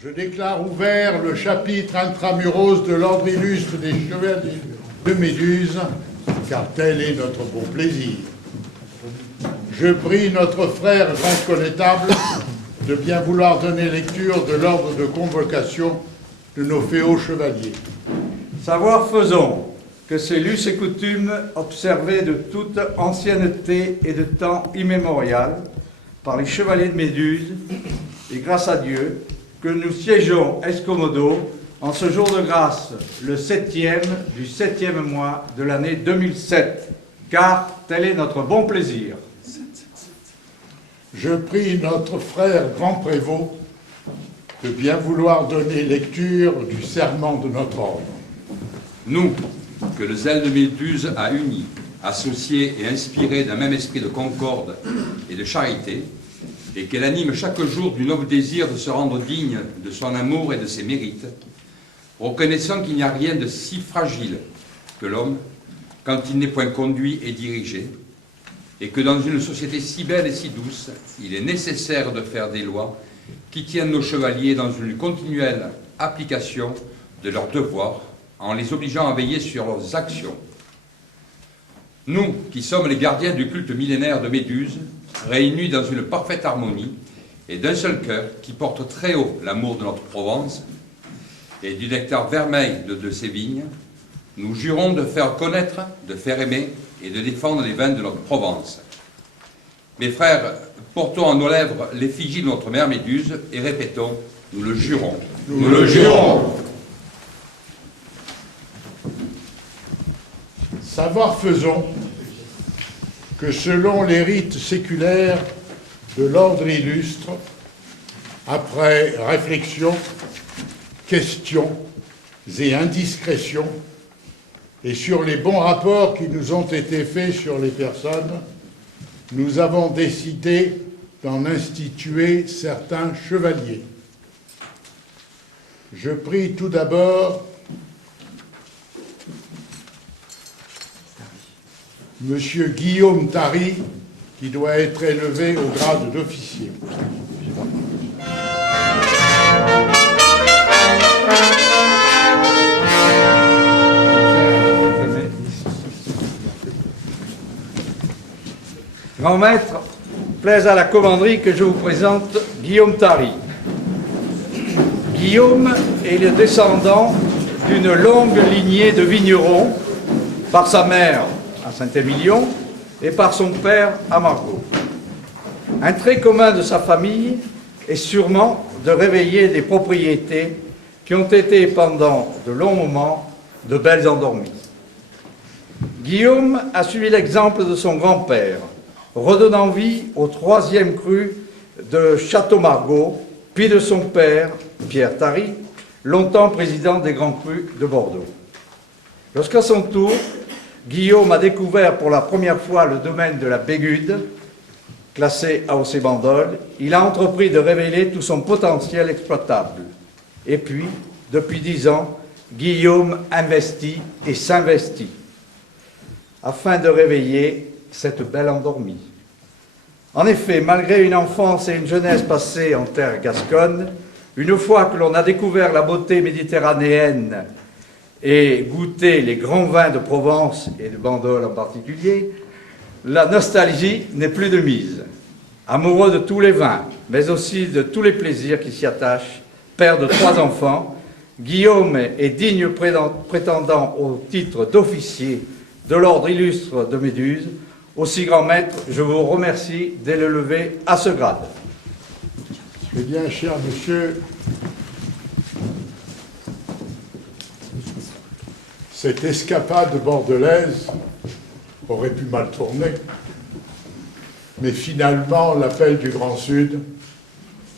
Je déclare ouvert le chapitre intramuros de l'ordre illustre des chevaliers de Méduse, car tel est notre bon plaisir. Je prie notre frère grand connétable de bien vouloir donner lecture de l'ordre de convocation de nos féaux chevaliers. Savoir faisons que c'est l'us et coutume observée de toute ancienneté et de temps immémorial par les chevaliers de Méduse, et grâce à Dieu, que nous siégeons escomodo en ce jour de grâce, le 7e du 7e mois de l'année 2007, car tel est notre bon plaisir. Je prie notre frère grand prévôt de bien vouloir donner lecture du serment de notre ordre. Nous, que le zèle de Méduse a unis, associés et inspirés d'un même esprit de concorde et de charité, et qu'elle anime chaque jour du noble désir de se rendre digne de son amour et de ses mérites, reconnaissant qu'il n'y a rien de si fragile que l'homme quand il n'est point conduit et dirigé, et que dans une société si belle et si douce, il est nécessaire de faire des lois qui tiennent nos chevaliers dans une continuelle application de leurs devoirs, en les obligeant à veiller sur leurs actions. Nous, qui sommes les gardiens du culte millénaire de Méduse, réunis dans une parfaite harmonie et d'un seul cœur qui porte très haut l'amour de notre Provence et du nectar vermeil de ses vignes, nous jurons de faire connaître, de faire aimer et de défendre les vins de notre Provence. Mes frères, portons à nos lèvres l'effigie de notre mère Méduse et répétons, nous le jurons. Nous le jurons. Savoir faisons que selon les rites séculaires de l'ordre illustre, après réflexion, questions et indiscrétions, et sur les bons rapports qui nous ont été faits sur les personnes, nous avons décidé d'en instituer certains chevaliers. Je prie tout d'abord Monsieur Guillaume Tary, qui doit être élevé au grade d'officier. Grand maître, plaise à la commanderie que je vous présente Guillaume Tary. Guillaume est le descendant d'une longue lignée de vignerons par sa mère à Saint-Émilion et par son père à Margaux. Un trait commun de sa famille est sûrement de réveiller des propriétés qui ont été pendant de longs moments de belles endormies. Guillaume a suivi l'exemple de son grand-père, redonnant vie au 3e cru de Château-Margaux, puis de son père, Pierre Tary, longtemps président des Grands Crus de Bordeaux. Lorsqu'à son tour, Guillaume a découvert pour la première fois le domaine de la Bégude, classé AOC Bandol, il a entrepris de révéler tout son potentiel exploitable. Et puis, depuis 10 ans, Guillaume investit et s'investit afin de réveiller cette belle endormie. En effet, malgré une enfance et une jeunesse passées en terre gasconne, une fois que l'on a découvert la beauté méditerranéenne et goûté les grands vins de Provence et de Bandol en particulier, la nostalgie n'est plus de mise. Amoureux de tous les vins, mais aussi de tous les plaisirs qui s'y attachent, père de 3 enfants, Guillaume est digne prétendant au titre d'officier de l'ordre illustre de Méduse. Aussi, grand maître, je vous remercie de le lever à ce grade. Eh bien, cher monsieur, cette escapade bordelaise aurait pu mal tourner, mais finalement, l'appel du Grand Sud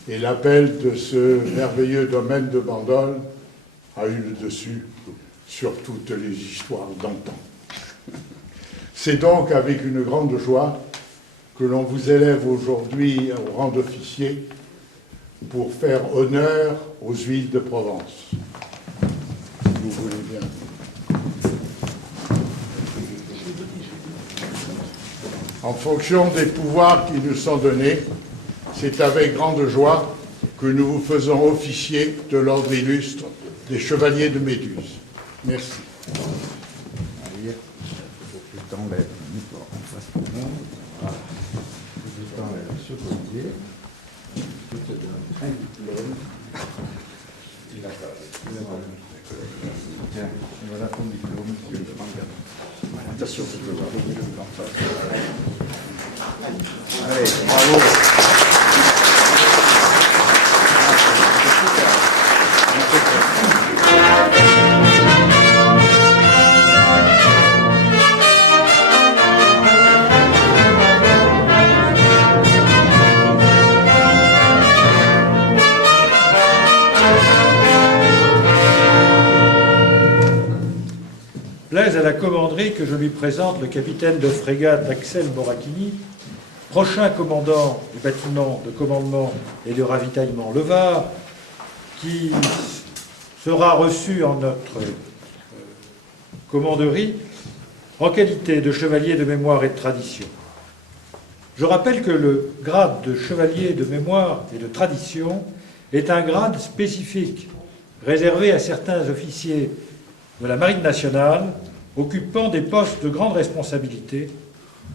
et l'appel de ce merveilleux domaine de Bandol a eu le dessus sur toutes les histoires d'antan. C'est donc avec une grande joie que l'on vous élève aujourd'hui au rang d'officier pour faire honneur aux huiles de Provence. Si vous voulez bien. En fonction des pouvoirs qui nous sont donnés, c'est avec grande joie que nous vous faisons officier de l'ordre illustre des chevaliers de Méduse. Merci. Allez, je t'enlève le micro en face de moi. Voilà. Je t'enlève ce collier. Je te donne un diplôme. Tiens, voilà ton diplôme, monsieur le grand. Voilà, attention, tu peux voir. Allez, bravo. Plaise à la commanderie que je lui présente le capitaine de frégate Axel Moracchini, prochain commandant du bâtiment de commandement et de ravitaillement Le Var, qui sera reçu en notre commanderie en qualité de chevalier de mémoire et de tradition. Je rappelle que le grade de chevalier de mémoire et de tradition est un grade spécifique réservé à certains officiers de la Marine nationale occupant des postes de grande responsabilité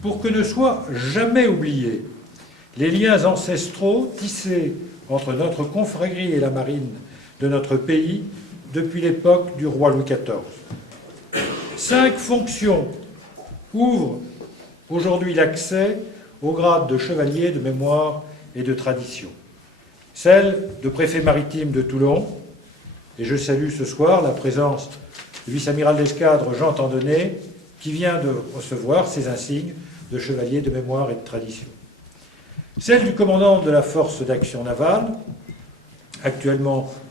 pour que ne soient jamais oubliés les liens ancestraux tissés entre notre confrérie et la marine de notre pays depuis l'époque du roi Louis XIV. 5 fonctions ouvrent aujourd'hui l'accès au grade de chevalier de mémoire et de tradition. Celle de préfet maritime de Toulon, et je salue ce soir la présence du vice-amiral d'escadre Jean Tandonnet, qui vient de recevoir ses insignes de chevalier de mémoire et de tradition. Celle du commandant de la force d'action navale,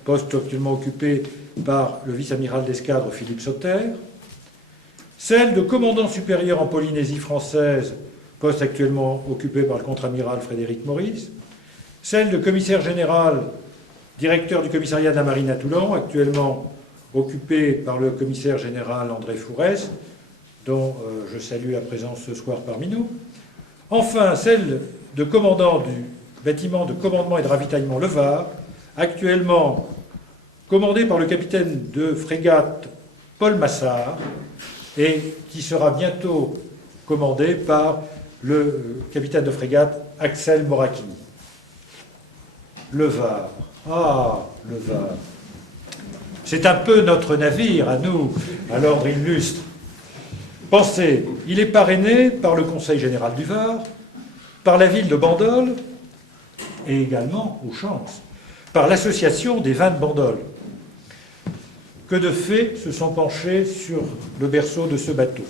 poste actuellement occupé par le vice-amiral d'escadre Philippe Sauter. Celle de commandant supérieur en Polynésie française, poste actuellement occupé par le contre-amiral Frédéric Maurice. Celle de commissaire général, directeur du commissariat de la marine à Toulon, actuellement occupé par le commissaire général André Fourès, dont je salue la présence ce soir parmi nous. Enfin, celle de commandant du bâtiment de commandement et de ravitaillement Le Var, actuellement commandé par le capitaine de frégate Paul Massard et qui sera bientôt commandé par le capitaine de frégate Axel Moracchini. Le Var. Ah, le Var. C'est un peu notre navire à nous, à l'ordre illustre. Pensez, il est parrainé par le Conseil général du Var, par la ville de Bandol et également, aux chances, par l'association des vins de Bandol, que de faits se sont penchés sur le berceau de ce bateau.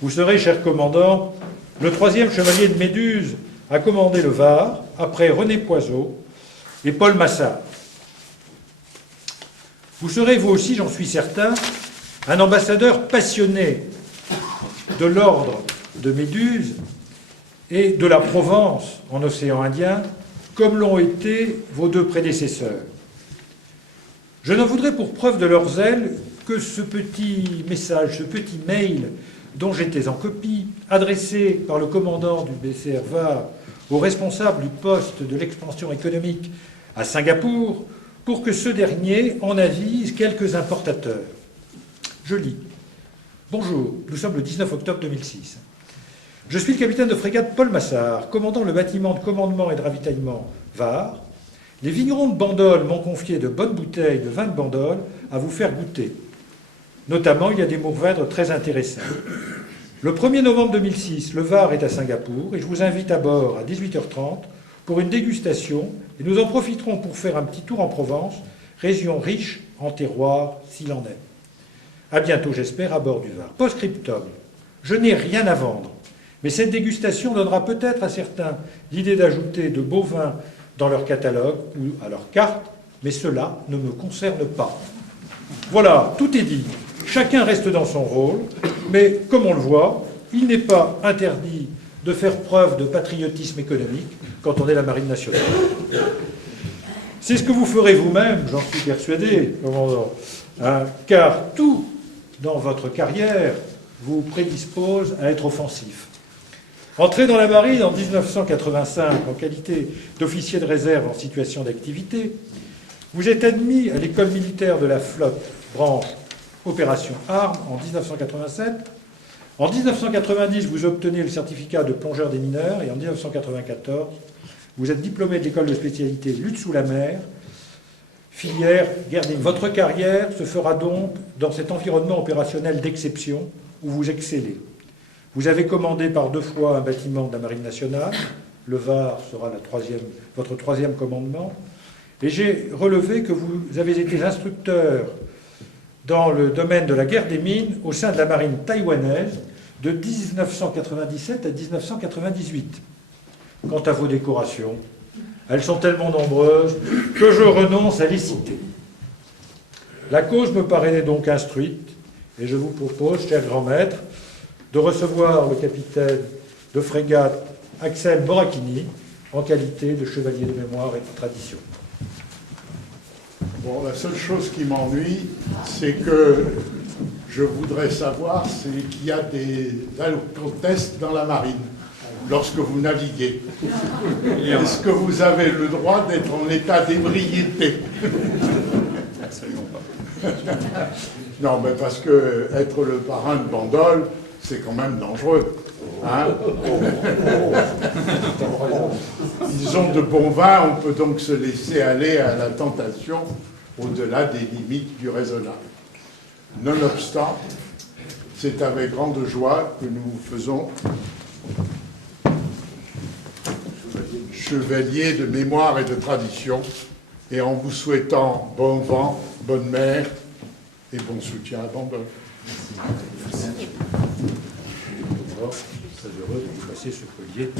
Vous serez, cher commandant, le 3e chevalier de Méduse à commander le Var, après René Poiseau et Paul Massard. Vous serez, vous aussi, j'en suis certain, un ambassadeur passionné de l'ordre de Méduse et de la Provence en océan Indien, comme l'ont été vos 2 prédécesseurs. Je ne voudrais pour preuve de leur zèle que ce petit message, ce petit mail dont j'étais en copie, adressé par le commandant du BCR Var au responsable du poste de l'expansion économique à Singapour, pour que ce dernier en avise quelques importateurs. Je lis. Bonjour, nous sommes le 19 octobre 2006. Je suis le capitaine de frégate Paul Massard, commandant le bâtiment de commandement et de ravitaillement Var. Les vignerons de Bandol m'ont confié de bonnes bouteilles de vin de Bandol à vous faire goûter. Notamment, il y a des mourvèdres très intéressants. Le 1er novembre 2006, le Var est à Singapour et je vous invite à bord à 18h30 pour une dégustation et nous en profiterons pour faire un petit tour en Provence, région riche en terroir s'il en est. À bientôt, j'espère, à bord du Var. Post-scriptum. Je n'ai rien à vendre, mais cette dégustation donnera peut-être à certains l'idée d'ajouter de beaux vins dans leur catalogue ou à leur carte, mais cela ne me concerne pas. Voilà, tout est dit. Chacun reste dans son rôle, mais comme on le voit, il n'est pas interdit de faire preuve de patriotisme économique quand on est la Marine nationale. C'est ce que vous ferez vous-même, j'en suis persuadé, commandant, car tout dans votre carrière vous prédispose à être offensif. Entré dans la marine en 1985 en qualité d'officier de réserve en situation d'activité, vous êtes admis à l'école militaire de la flotte, branche Opération Armes, en 1987. En 1990, vous obtenez le certificat de plongeur des mineurs et en 1994, vous êtes diplômé de l'école de spécialité lutte sous la mer, filière guerre des mines. Votre carrière se fera donc dans cet environnement opérationnel d'exception où vous excellez. Vous avez commandé par 2 fois un bâtiment de la Marine nationale. Le Var sera votre 3e commandement. Et j'ai relevé que vous avez été instructeur dans le domaine de la guerre des mines au sein de la marine taïwanaise de 1997 à 1998. Quant à vos décorations, elles sont tellement nombreuses que je renonce à les citer. La cause me paraît donc instruite et je vous propose, cher grand maître, de recevoir le capitaine de frégate Axel Borachini en qualité de chevalier de mémoire et de tradition. Bon, la seule chose qui m'ennuie, c'est que je voudrais savoir, c'est qu'il y a des alcotests dans la marine lorsque vous naviguez. Est-ce que vous avez le droit d'être en état d'ébriété? Absolument pas. Non, mais parce que être le parrain de Bandol, c'est quand même dangereux. Hein. Ils ont de bons vins, on peut donc se laisser aller à la tentation au-delà des limites du raisonnable. Nonobstant, c'est avec grande joie que nous vous faisons chevalier de mémoire et de tradition, et en vous souhaitant bon vent, bonne mer et bon soutien à Bandol. Merci. Très heureux de vous passer ce collier.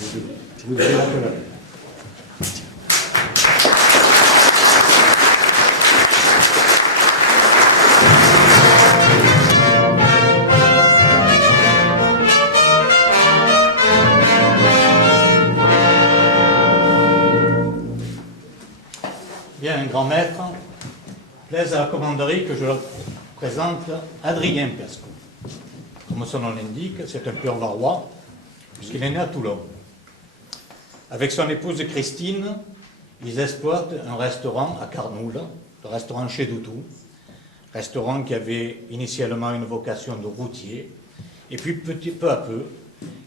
Je vous donne la parole. Bien, grand maître, plaise à la commanderie que je présente Adrien Piasco. Comme son nom l'indique, c'est un pur varois, puisqu'il est né à Toulon. Avec son épouse Christine, ils exploitent un restaurant à Carnoules, le restaurant Chez Doutou, restaurant qui avait initialement une vocation de routier, et puis peu à peu,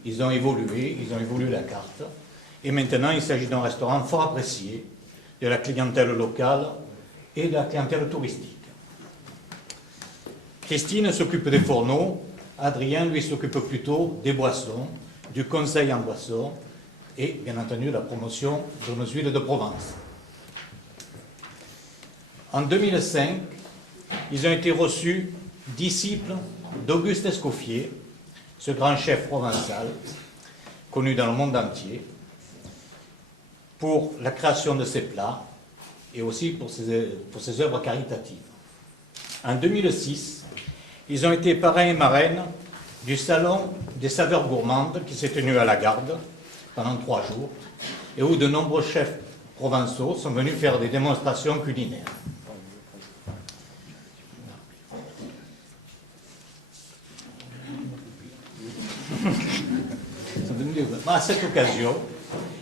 ils ont évolué la carte, et maintenant il s'agit d'un restaurant fort apprécié de la clientèle locale et de la clientèle touristique. Christine s'occupe des fourneaux, Adrien, lui, s'occupe plutôt des boissons, du conseil en boissons et, bien entendu, de la promotion de nos huiles de Provence. En 2005, ils ont été reçus disciples d'Auguste Escoffier, ce grand chef provençal, connu dans le monde entier, pour la création de ses plats et aussi pour ses œuvres caritatives. En 2006, ils ont été parrains et marraines du Salon des saveurs gourmandes qui s'est tenu à la Garde pendant 3 jours et où de nombreux chefs provençaux sont venus faire des démonstrations culinaires. À cette occasion,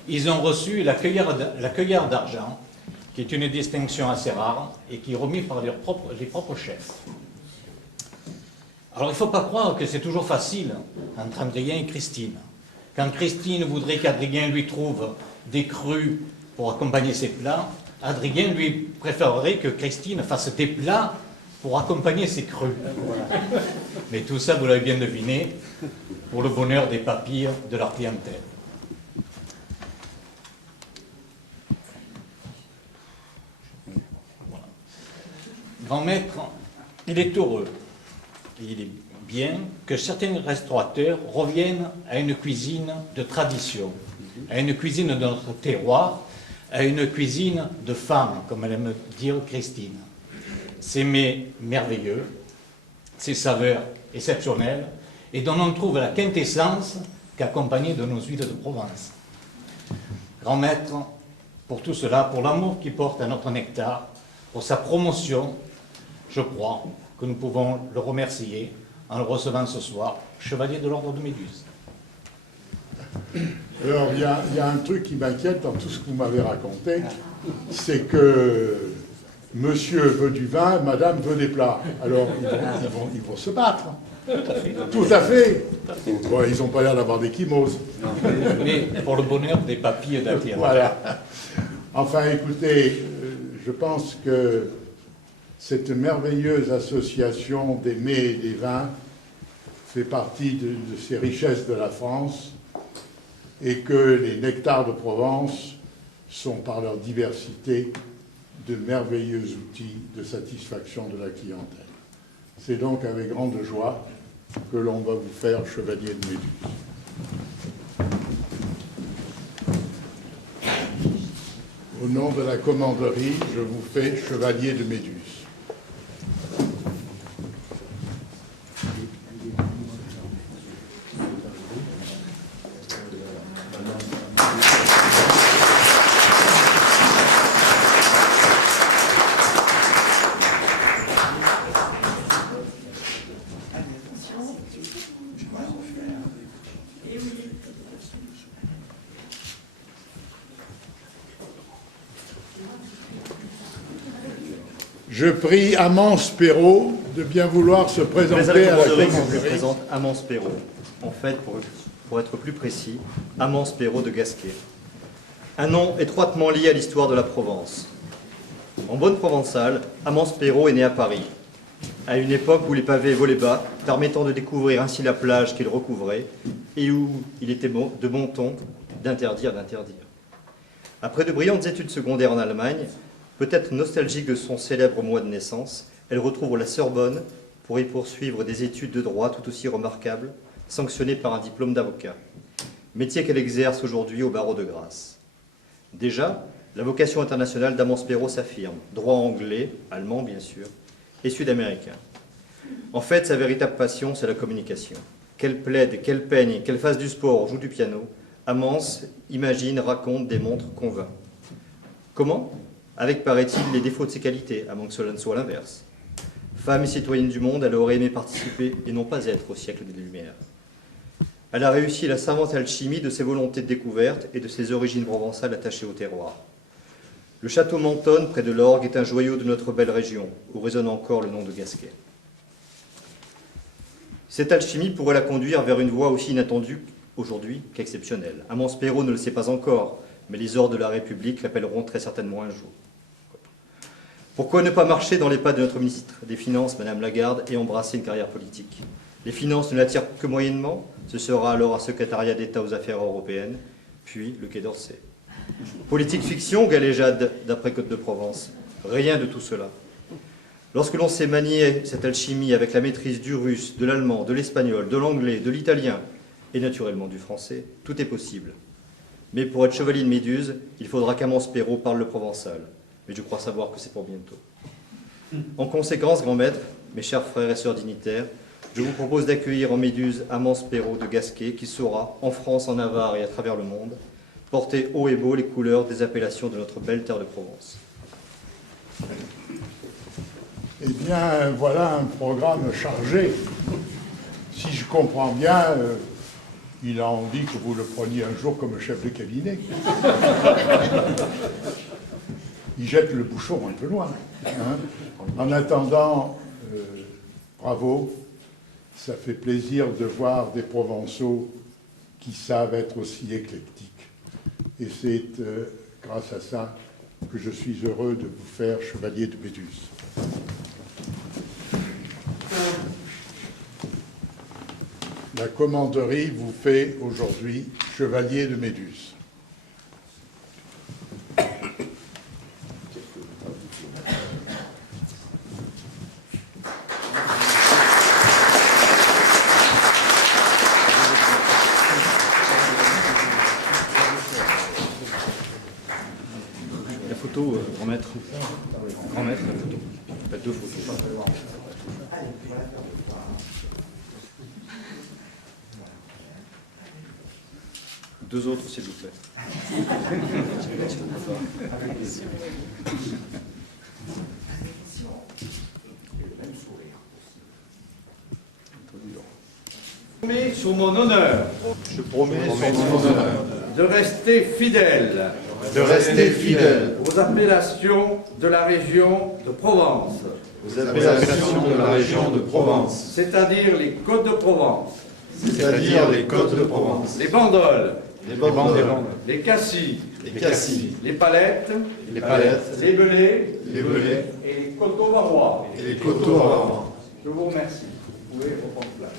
ils ont reçu la cueillère d'argent, qui est une distinction assez rare et qui est remise par les propres chefs. Alors il ne faut pas croire que c'est toujours facile entre Adrien et Christine. Quand Christine voudrait qu'Adrien lui trouve des crus pour accompagner ses plats, Adrien lui préférerait que Christine fasse des plats pour accompagner ses crus. Mais tout ça, vous l'avez bien deviné, pour le bonheur des papilles de leur clientèle. Grand maître, il est heureux, il est bien que certains restaurateurs reviennent à une cuisine de tradition, à une cuisine de notre terroir, à une cuisine de femme, comme elle aime dire Christine. C'est mets merveilleux, ces saveurs exceptionnelles, et dont on trouve la quintessence qu'accompagnée de nos huiles de Provence. Grand maître, pour tout cela, pour l'amour qu'il porte à notre nectar, pour sa promotion, je crois que nous pouvons le remercier en le recevant ce soir, chevalier de l'ordre de Méduse. Alors, il y a un truc qui m'inquiète dans tout ce que vous m'avez raconté, c'est que monsieur veut du vin, madame veut des plats. Alors, ils vont se battre. Tout à fait. Bon, ils n'ont pas l'air d'avoir d'échymose. Mais pour le bonheur des papilles d'attirer. Voilà. Enfin, écoutez, je pense que cette merveilleuse association des mets et des vins fait partie de ces richesses de la France et que les nectars de Provence sont, par leur diversité, de merveilleux outils de satisfaction de la clientèle. C'est donc avec grande joie que l'on va vous faire chevalier de Méduse. Au nom de la commanderie, je vous fais chevalier de Méduse. Je prie Amance Perrault de bien vouloir se présenter à la Je vous commanderie. présente Amance Perrault. En fait, pour être plus précis, Amance Perrault de Gasquet. Un nom étroitement lié à l'histoire de la Provence. En bonne provençale, Amance Perrault est né à Paris, à une époque où les pavés volaient bas, permettant de découvrir ainsi la plage qu'ils recouvraient, et où il était de bon ton d'interdire d'interdire. Après de brillantes études secondaires en Allemagne, peut-être nostalgique de son célèbre mois de naissance, elle retrouve la Sorbonne pour y poursuivre des études de droit tout aussi remarquables, sanctionnées par un diplôme d'avocat, métier qu'elle exerce aujourd'hui au barreau de Grasse. Déjà, la vocation internationale d'Amance Perrault s'affirme, droit anglais, allemand bien sûr, et sud-américain. En fait, sa véritable passion, c'est la communication. Qu'elle plaide, qu'elle peigne, qu'elle fasse du sport ou joue du piano, Amance imagine, raconte, démontre, convainc. Comment ? Avec, paraît-il, les défauts de ses qualités, à moins que cela ne soit l'inverse. Femme et citoyenne du monde, elle aurait aimé participer et non pas être au siècle des Lumières. Elle a réussi la savante alchimie de ses volontés de découverte et de ses origines provençales attachées au terroir. Le château Mentonne, près de l'Orgue, est un joyau de notre belle région, où résonne encore le nom de Gasquet. Cette alchimie pourrait la conduire vers une voie aussi inattendue aujourd'hui qu'exceptionnelle. Amance Perrault ne le sait pas encore, mais les ordres de la République l'appelleront très certainement un jour. Pourquoi ne pas marcher dans les pas de notre ministre des Finances, Madame Lagarde, et embrasser une carrière politique? Les finances ne l'attirent que moyennement, ce sera alors un secrétariat d'État aux affaires européennes, puis le Quai d'Orsay. Politique fiction, galéjade d'après Côte-de-Provence. Rien de tout cela. Lorsque l'on sait manier cette alchimie avec la maîtrise du russe, de l'allemand, de l'espagnol, de l'anglais, de l'italien, et naturellement du français, tout est possible. Mais pour être chevalier de Méduse, il faudra qu'Amance Perrault parle le provençal. Mais je crois savoir que c'est pour bientôt. En conséquence, grand maître, mes chers frères et sœurs dignitaires, je vous propose d'accueillir en Méduse Amance Perrault de Gasquet, qui saura, en France, en Navarre et à travers le monde, porter haut et beau les couleurs des appellations de notre belle terre de Provence. Eh bien, voilà un programme chargé. Si je comprends bien, il a envie que vous le preniez un jour comme chef de cabinet. Il jette le bouchon un peu loin. Hein. En attendant, bravo, ça fait plaisir de voir des Provençaux qui savent être aussi éclectiques. Et c'est grâce à ça que je suis heureux de vous faire chevalier de Méduse. La commanderie vous fait aujourd'hui chevalier de Méduse. La photo, grand maître. Grand maître, la photo. Pas deux photos. Deux autres, s'il vous plaît. promets sur mon honneur Je promets sur mon honneur de rester fidèle aux appellations de la région de Provence, aux appellations de la région de Provence, c'est-à-dire les Côtes de Provence, c'est-à-dire les Côtes de Provence, les bandoles, les cassis, les palettes, les palettes, les belets les belets et les coteaux varois. et les coteaux varois. Je vous remercie. Vous pouvez reprendre place.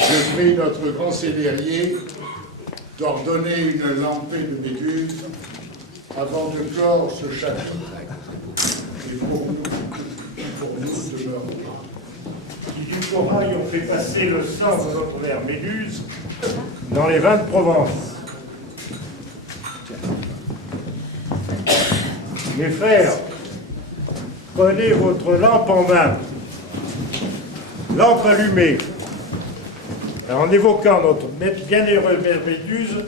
Je prie notre grand célérier d'ordonner une lampée de Méduse avant de clore ce chapitre. Et pour nous demeure. Qui du corail ont fait passer le sang de notre mère Méduse dans les vins de Provence. Mes frères, prenez votre lampe en main, lampe allumée, en évoquant notre bienheureuse mère Méduse,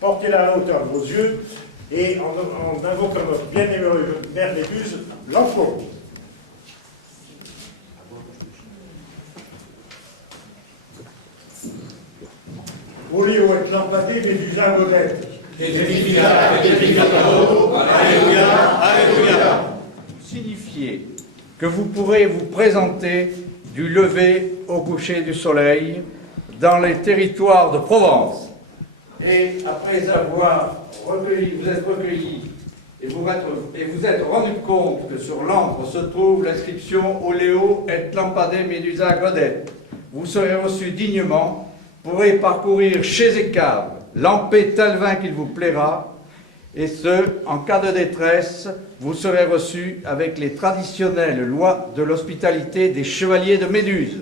portez-la à la hauteur de vos yeux, et en invoquant notre bienheureuse mère Méduse, l'enfant. Oleo et lampadé, Méduse godette. Signifier que vous pourrez vous présenter du lever au coucher du soleil dans les territoires de Provence. Et après avoir recueilli, vous êtes recueillis et vous êtes rendu compte que sur l'encre se trouve l'inscription Oleo et lampadé Medusa Godet. Vous serez reçus dignement, pourrez parcourir chez et caves, lamper tel vin qu'il vous plaira, et ce, en cas de détresse, vous serez reçus avec les traditionnelles lois de l'hospitalité des chevaliers de Méduse.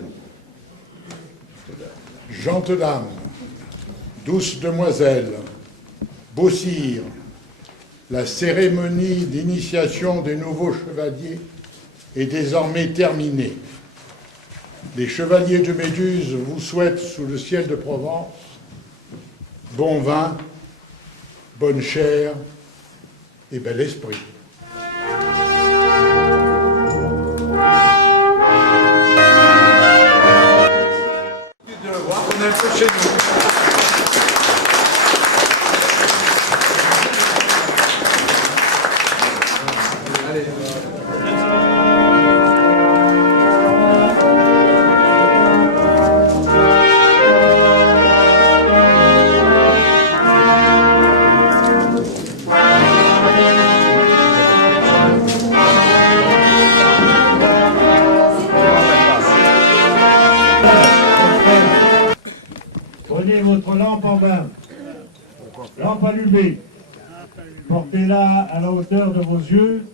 Gentes dames, douces demoiselles, beaux sires, la cérémonie d'initiation des nouveaux chevaliers est désormais terminée. Les chevaliers de Méduse vous souhaitent, sous le ciel de Provence, bon vin, bonne chair et bel esprit. On est un peu chez nous. Prenez votre lampe en main, lampe allumée, portez-la à la hauteur de vos yeux,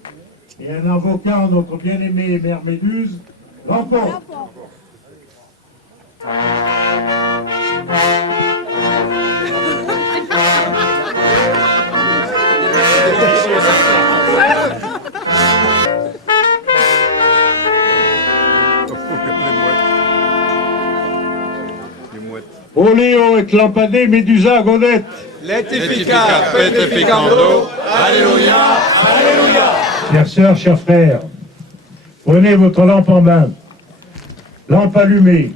et en invoquant notre bien-aimée mère Méduse, l'emporte. Oleo et lampadé Medusa Godette. Letifica, petrificando, alléluia, alléluia. Chères sœurs, chers frères, prenez votre lampe en main, lampe allumée,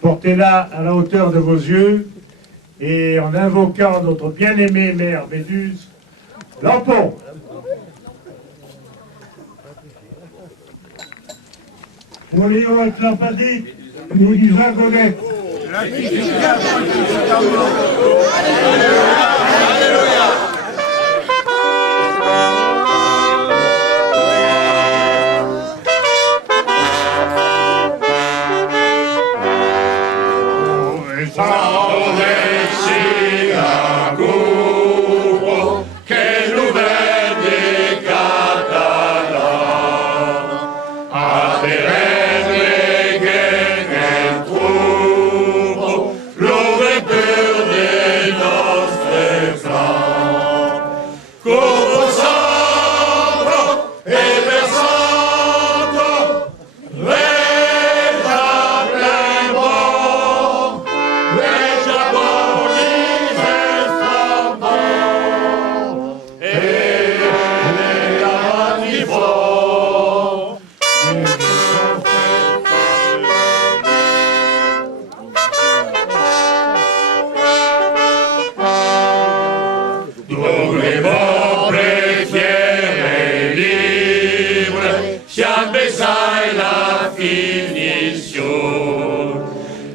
portez-la à la hauteur de vos yeux, et en invoquant notre bien-aimée mère Méduse, lampons. Oleo et lampadé Medusa Godette. Let's est la finition,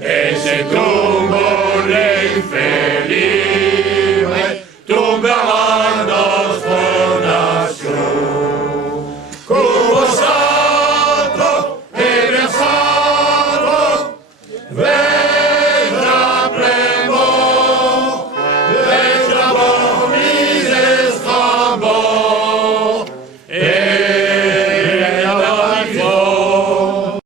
et c'est tout beau les faire.